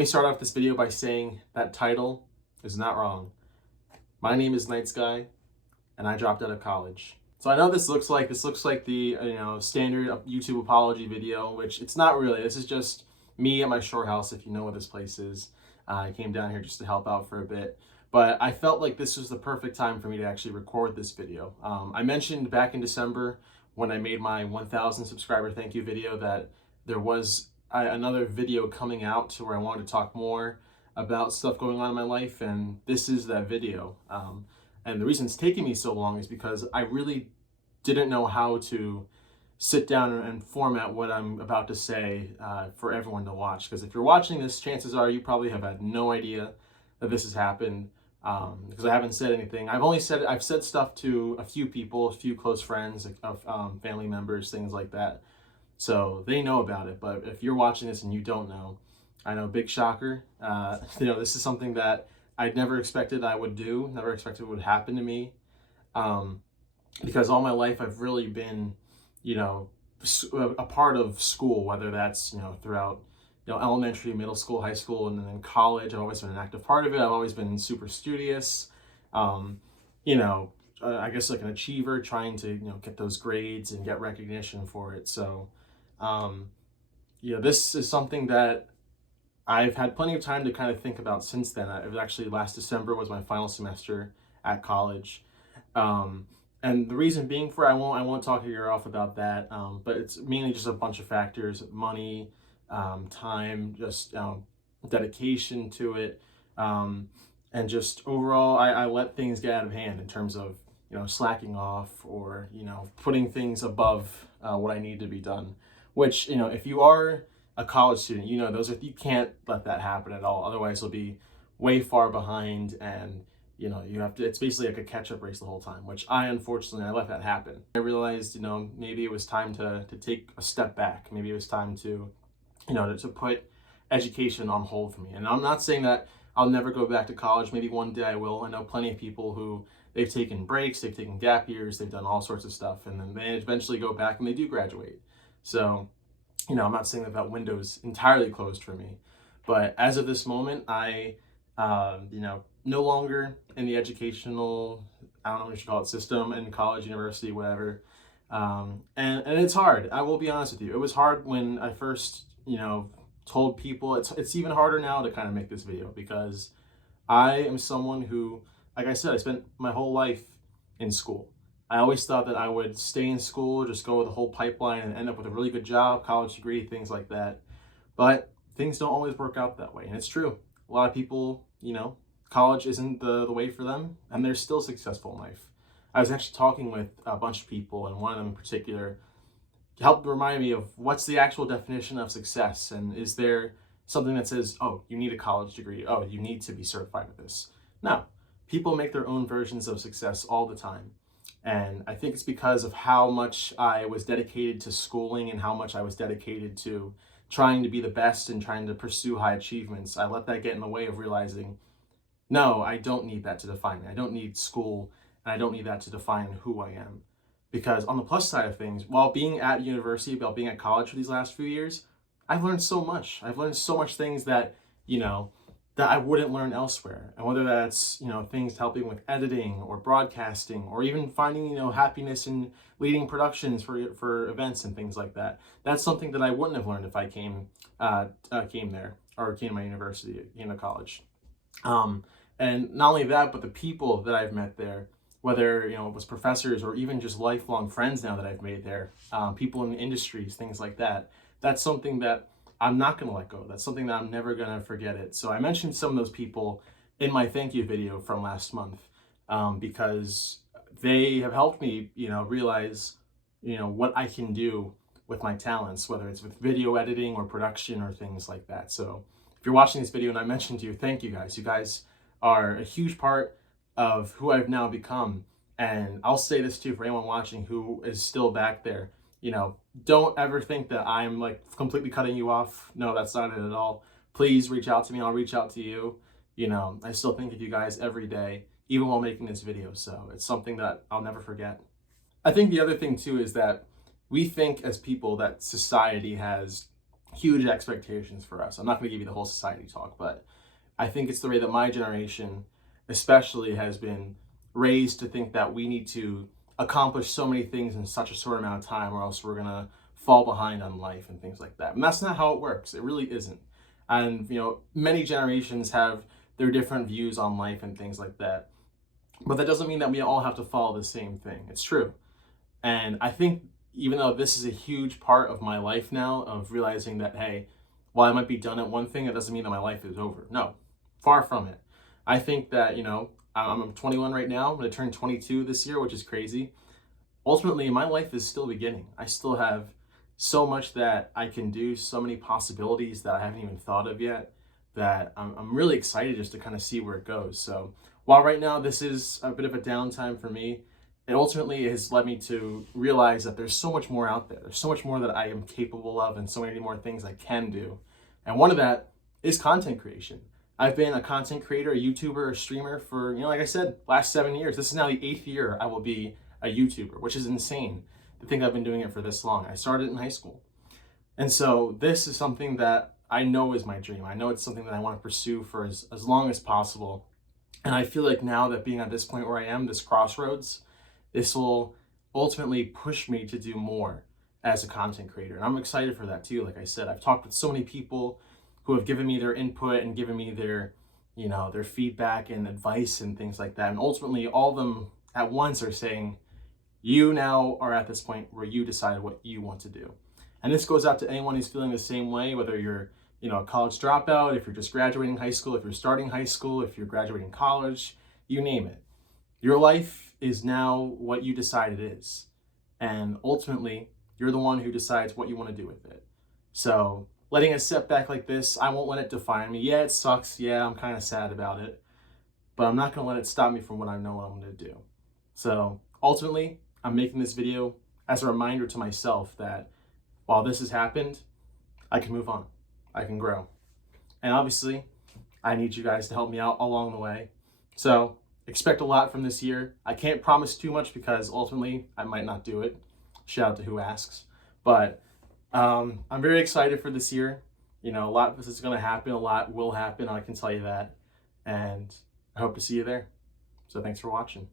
me start off this video by saying that title is not wrong. My name is KnightSky, and I dropped out of college. So I know this looks like the standard YouTube apology video, which it's not really. This is just me at my shore house, if you know what this place is. I came down here just to help out for a bit, but I felt like this was the perfect time for me to actually record this video. I mentioned back in December when I made my 1,000 subscriber thank you video that there was another video coming out to where I wanted to talk more about stuff going on in my life, and this is that video. And the reason it's taking me so long is because I really didn't know how to sit down and format what I'm about to say for everyone to watch. Because if you're watching this, chances are you probably have had no idea that this has happened, because I haven't said anything. I've said stuff to a few people, a few close friends, family members, things like that. So they know about it. But if you're watching this and you don't know, I know, big shocker. This is something that I'd never expected I would do, never expected would happen to me. Because all my life I've really been, a part of school, whether that's, throughout, elementary, middle school, high school, and then college. I've always been an active part of it. I've always been super studious, I guess like an achiever, trying to, get those grades and get recognition for it. So, this is something that I've had plenty of time to kind of think about since then. It was actually last December was my final semester at college. And the reason being I won't talk your ear off about that, but it's mainly just a bunch of factors: money, time, just dedication to it, and just overall, I let things get out of hand in terms of slacking off or putting things above what I need to be done. Which if you are a college student, you can't let that happen at all. Otherwise, you'll be way far behind, and you have to, it's basically like a catch-up race the whole time, which I let that happen. I realized, maybe it was time to take a step back. Maybe it was time to, to put education on hold for me. And I'm not saying that I'll never go back to college. Maybe one day I will. I know plenty of people who they've taken breaks, they've taken gap years, they've done all sorts of stuff, and then they eventually go back and they do graduate. So, I'm not saying that window's entirely closed for me, but as of this moment, I, no longer in the educational, I don't know what you should call it, system in college, university, whatever. And it's hard. I will be honest with you. It was hard when I first, told people. It's even harder now to kind of make this video because I am someone who, like I said, I spent my whole life in school. I always thought that I would stay in school, just go with the whole pipeline and end up with a really good job, college degree, things like that. But things don't always work out that way. And it's true. A lot of people, college isn't the way for them, and they're still successful in life. I was actually talking with a bunch of people, and one of them in particular helped remind me of what's the actual definition of success, and is there something that says, oh, you need a college degree, oh, you need to be certified with this. No, people make their own versions of success all the time. And I think it's because of how much I was dedicated to schooling and how much I was dedicated to trying to be the best and trying to pursue high achievements. I let that get in the way of realizing, no, I don't need that to define me. I don't need school, and I don't need that to define who I am. Because on the plus side of things, while being at university, while being at college for these last few years, I've learned so much. I've learned so much things that, that I wouldn't learn elsewhere. And whether that's, things helping with editing or broadcasting, or even finding, happiness in leading productions for events and things like that. That's something that I wouldn't have learned if I came there or came to my university, came to college. And not only that, but the people that I've met there, whether, it was professors or even just lifelong friends now that I've made there, people in the industries, things like that. That's something that I'm not going to let go. That's something that I'm never going to forget it. So I mentioned some of those people in my thank you video from last month, because they have helped me, realize, what I can do with my talents, whether it's with video editing or production or things like that. So if you're watching this video and I mentioned you, thank you guys. You guys are a huge part of who I've now become. And I'll say this too for anyone watching who is still back there. Don't ever think that I'm like completely cutting you off. No, that's not it at all. Please reach out to me. I'll reach out to you. I still think of you guys every day, even while making this video. So it's something that I'll never forget. I think the other thing too is that we think as people that society has huge expectations for us. I'm not going to give you the whole society talk, but I think it's the way that my generation especially has been raised to think that we need to accomplish so many things in such a short amount of time, or else we're going to fall behind on life and things like that. And that's not how it works. It really isn't. And, many generations have their different views on life and things like that. But that doesn't mean that we all have to follow the same thing. It's true. And I think even though this is a huge part of my life now, of realizing that, hey, while I might be done at one thing, it doesn't mean that my life is over. No, far from it. I think that, I'm 21 right now. I'm going to turn 22 this year, which is crazy. Ultimately, my life is still beginning. I still have so much that I can do, so many possibilities that I haven't even thought of yet, that I'm really excited just to kind of see where it goes. So while right now this is a bit of a downtime for me, it ultimately has led me to realize that there's so much more out there. There's so much more that I am capable of, and so many more things I can do. And one of that is content creation. I've been a content creator, a YouTuber, a streamer for, like I said, last 7 years. This is now the 8th year I will be a YouTuber, which is insane to think I've been doing it for this long. I started in high school. And so this is something that I know is my dream. I know it's something that I want to pursue for as long as possible. And I feel like now that being at this point where I am, this crossroads, this will ultimately push me to do more as a content creator. And I'm excited for that too. Like I said, I've talked with so many people who have given me their input and given me their, their feedback and advice and things like that. And ultimately all of them at once are saying, you now are at this point where you decide what you want to do. And this goes out to anyone who's feeling the same way, whether you're, a college dropout, if you're just graduating high school, if you're starting high school, if you're graduating college, you name it. Your life is now what you decide it is. And ultimately, you're the one who decides what you want to do with it. So letting a setback like this, I won't let it define me. Yeah, it sucks. Yeah, I'm kind of sad about it. But I'm not going to let it stop me from what I know what I'm going to do. So ultimately, I'm making this video as a reminder to myself that while this has happened, I can move on. I can grow. And obviously, I need you guys to help me out along the way. So expect a lot from this year. I can't promise too much because ultimately I might not do it. Shout out to who asks. But I'm very excited for this year. A lot of this is going to happen. A lot will happen. I can tell you that. And I hope to see you there. So thanks for watching.